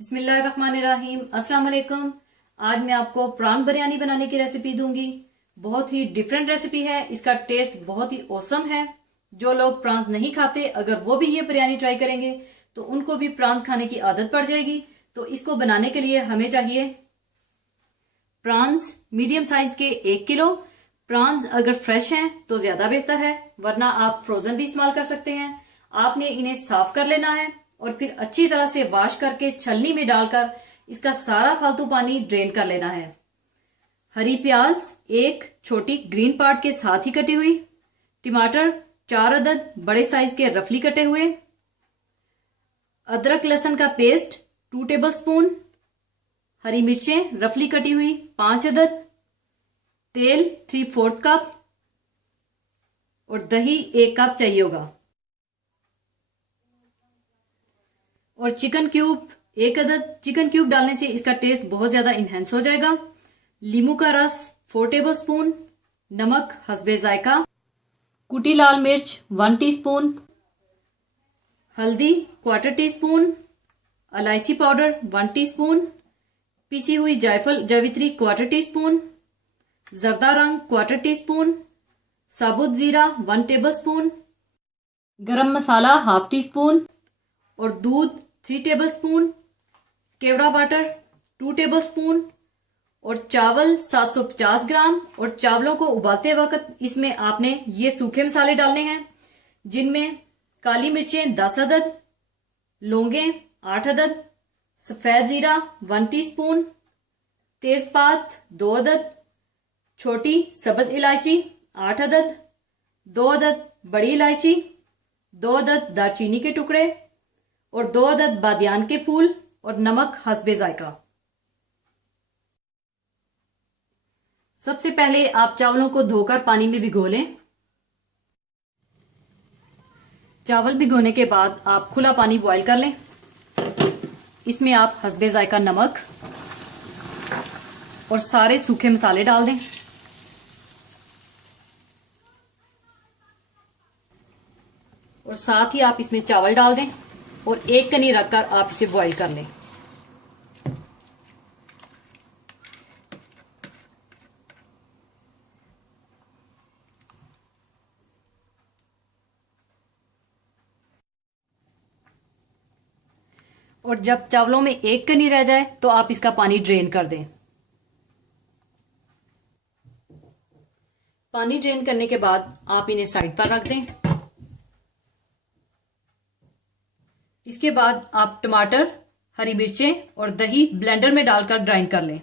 बिस्मिल्लाहिर्रहमानिर्रहीम। अस्सलाम वालेकुम। आज मैं आपको प्राण बिरयानी बनाने की रेसिपी दूंगी। बहुत ही डिफरेंट रेसिपी है, इसका टेस्ट बहुत ही औसम है। जो लोग प्रांस नहीं खाते, अगर वो भी ये बिरयानी ट्राई करेंगे तो उनको भी प्रांस खाने की आदत पड़ जाएगी। तो इसको बनाने के लिए हमें चाहिए प्रांस मीडियम साइज के 1 किलो। प्रांस अगर फ्रेश हैं तो ज्यादा बेहतर है, वरना आप फ्रोजन भी इस्तेमाल कर सकते हैं। आपने इन्हें साफ कर लेना है और फिर अच्छी तरह से वॉश करके छलनी में डालकर इसका सारा फालतू पानी ड्रेन कर लेना है। हरी प्याज एक छोटी ग्रीन पार्ट के साथ ही कटी हुई, टमाटर 4 अदद बड़े साइज के रफली कटे हुए, अदरक लहसुन का पेस्ट 2 टेबलस्पून, हरी मिर्चें रफली कटी हुई 5 अदद, तेल 3/4 कप और दही 1 कप चाहिए होगा, और चिकन क्यूब 1 अदद। चिकन क्यूब डालने से इसका टेस्ट बहुत ज्यादा इनहेंस हो जाएगा। लीमू का रस 4 टेबलस्पून, नमक हस्बे जायका, कुटी लाल मिर्च 1 टीस्पून, हल्दी 1/4 टीस्पून, इलायची पाउडर 1 टीस्पून, पिसी हुई जायफल जावित्री 1/4 टीस्पून, जर्दा रंग 1/4 टीस्पून, साबुत जीरा 1 टेबलस्पून, गरम मसाला 1/2 टीस्पून और दूध 3 टेबलस्पून, केवड़ा वाटर 2 टेबलस्पून और चावल 750 ग्राम। और चावलों को उबालते वक्त इसमें आपने ये सूखे मसाले डालने हैं, जिनमें काली मिर्चें 10 अदद, लौंगे 8 अदद, सफेद जीरा 1 टीस्पून, तेजपात 2 अदद, छोटी सब्ज इलायची 8 अदद, 2 अदद बड़ी इलायची, 2 अदद दालचीनी के टुकड़े और 2 अदद बादियान के फूल और नमक हस्बे जायका। सबसे पहले आप चावलों को धोकर पानी में भिगो लें। चावल भिगोने के बाद आप खुला पानी बॉईल कर लें। इसमें आप हस्बे जायका नमक और सारे सूखे मसाले डाल दें और साथ ही आप इसमें चावल डाल दें और 1 कनी रखकर आप इसे बॉईल कर लें। और जब चावलों में 1 कनी रह जाए तो आप इसका पानी ड्रेन कर दें। पानी ड्रेन करने के बाद आप इन्हें साइड पर रख दें। इसके बाद आप टमाटर, हरी मिर्चें और दही ब्लेंडर में डालकर ग्राइंड कर लें।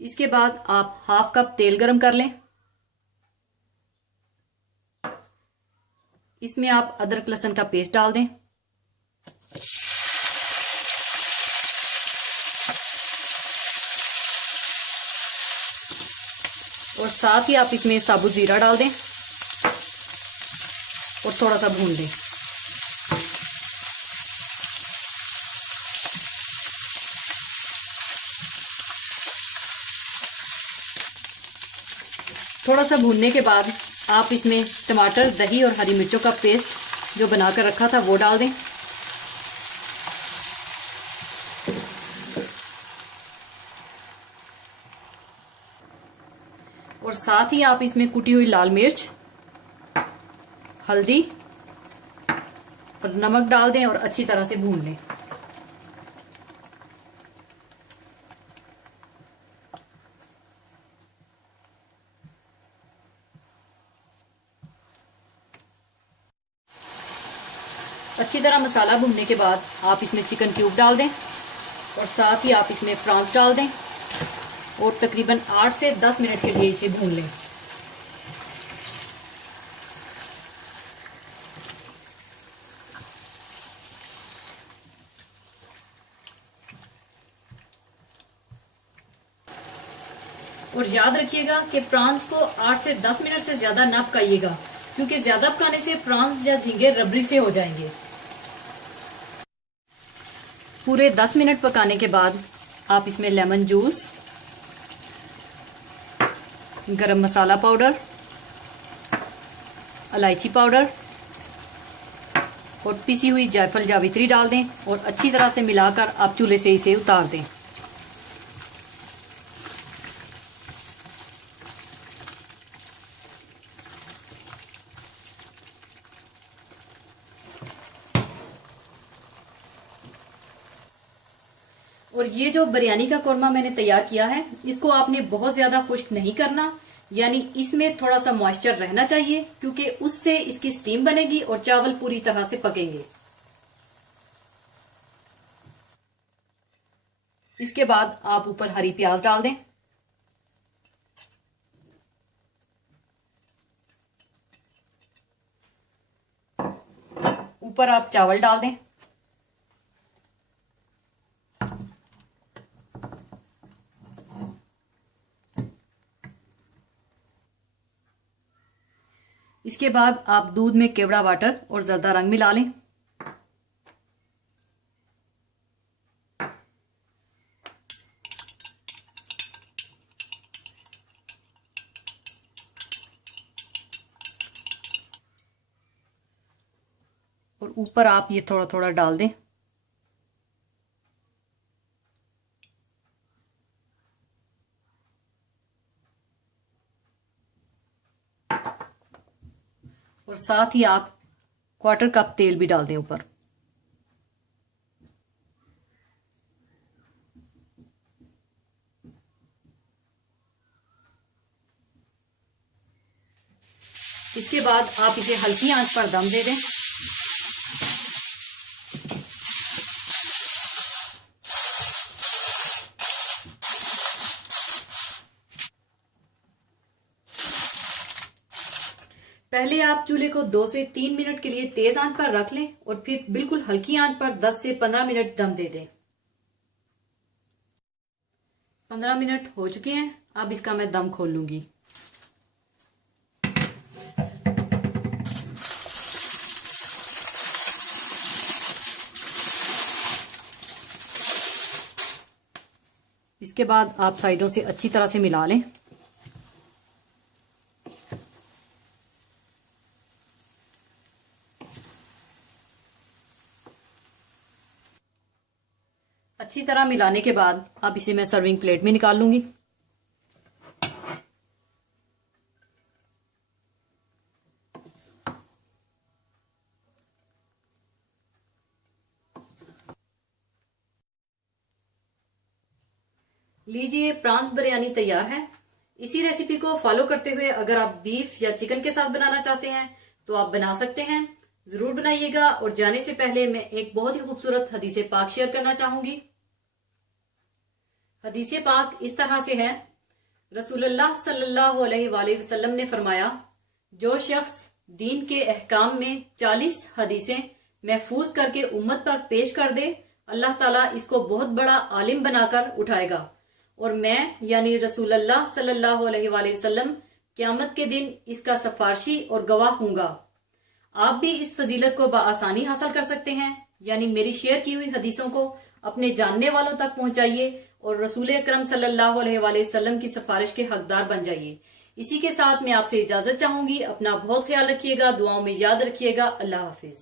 इसके बाद आप 1/2 कप तेल गरम कर लें। इसमें आप अदरक लहसुन का पेस्ट डाल दें और साथ ही आप इसमें साबुत जीरा डाल दें और थोड़ा सा भून लें। थोड़ा सा भूनने के बाद आप इसमें टमाटर, दही और हरी मिर्चों का पेस्ट जो बनाकर रखा था वो डाल दें और साथ ही आप इसमें कुटी हुई लाल मिर्च, हल्दी और नमक डाल दें और अच्छी तरह से भून लें। अच्छी तरह मसाला भूनने के बाद आप इसमें चिकन क्यूब डाल दें और साथ ही आप इसमें प्रॉन्स डाल दें और तकरीबन 8 से 10 मिनट के लिए इसे भून लें। और याद रखिएगा कि प्रॉन्स को 8 से 10 मिनट से ज्यादा ना पकाइएगा, क्योंकि ज्यादा पकाने से प्रॉन्स या झींगे रबड़ी से हो जाएंगे। पूरे 10 मिनट पकाने के बाद आप इसमें लेमन जूस, गरम मसाला पाउडर, इलायची पाउडर और पिसी हुई जायफल जावित्री डाल दें और अच्छी तरह से मिलाकर आप चूल्हे से इसे उतार दें। और ये जो बिरयानी का कोरमा मैंने तैयार किया है, इसको आपने बहुत ज्यादा खुश्क नहीं करना, यानी इसमें थोड़ा सा मॉइस्चर रहना चाहिए, क्योंकि उससे इसकी स्टीम बनेगी और चावल पूरी तरह से पकेंगे। इसके बाद आप ऊपर हरी प्याज डाल दें। ऊपर आप चावल डाल दें। इसके बाद आप दूध में केवड़ा वाटर और जर्दा रंग मिला लें। और ऊपर आप ये थोड़ा थोड़ा डाल दें। और साथ ही आप 1/4 कप तेल भी डाल दें ऊपर। इसके बाद आप इसे हल्की आंच पर दम दे दें। पहले आप चूल्हे को 2 से 3 मिनट के लिए तेज आंच पर रख लें और फिर बिल्कुल हल्की आंच पर 10 से 15 मिनट दम दे दें। 15 मिनट हो चुके हैं, अब इसका मैं दम खोल लूंगी। इसके बाद आप साइडों से अच्छी तरह से मिला लें। अच्छी तरह मिलाने के बाद अब इसे मैं सर्विंग प्लेट में निकाल लूंगी। लीजिए, प्रॉन्स बिरयानी तैयार है। इसी रेसिपी को फॉलो करते हुए अगर आप बीफ या चिकन के साथ बनाना चाहते हैं तो आप बना सकते हैं। जरूर बनाइएगा। और जाने से पहले मैं एक बहुत ही खूबसूरत हदीसे पाक शेयर करना चाहूंगी। हदीसे पाक इस तरह से है, रसूलुल्लाह सल्लल्लाहु अलैहि वसल्लम ने फरमाया, जो शख्स दीन के अहकाम में 40 हदीसें महफूज करके उम्मत पर पेश कर दे, अल्लाह ताला इसको बहुत बड़ा आलिम बनाकर उठाएगा और मैं यानी रसूलुल्लाह सल्लल्लाहु अलैहि वसल्लम क़यामत के दिन इसका सफारशी और गवाह हूंगा। आप भी इस फजीलत को बआसानी हासिल कर सकते हैं, यानी मेरी शेयर की हुई हदीसों को अपने जानने वालों तक पहुंचाइए और रसूल अकरम सल्लल्लाहु अलैहि वसल्लम की सिफारिश के हकदार बन जाइए। इसी के साथ मैं आपसे इजाजत चाहूंगी। अपना बहुत ख्याल रखिएगा, दुआओं में याद रखिएगा। अल्लाह हाफिज।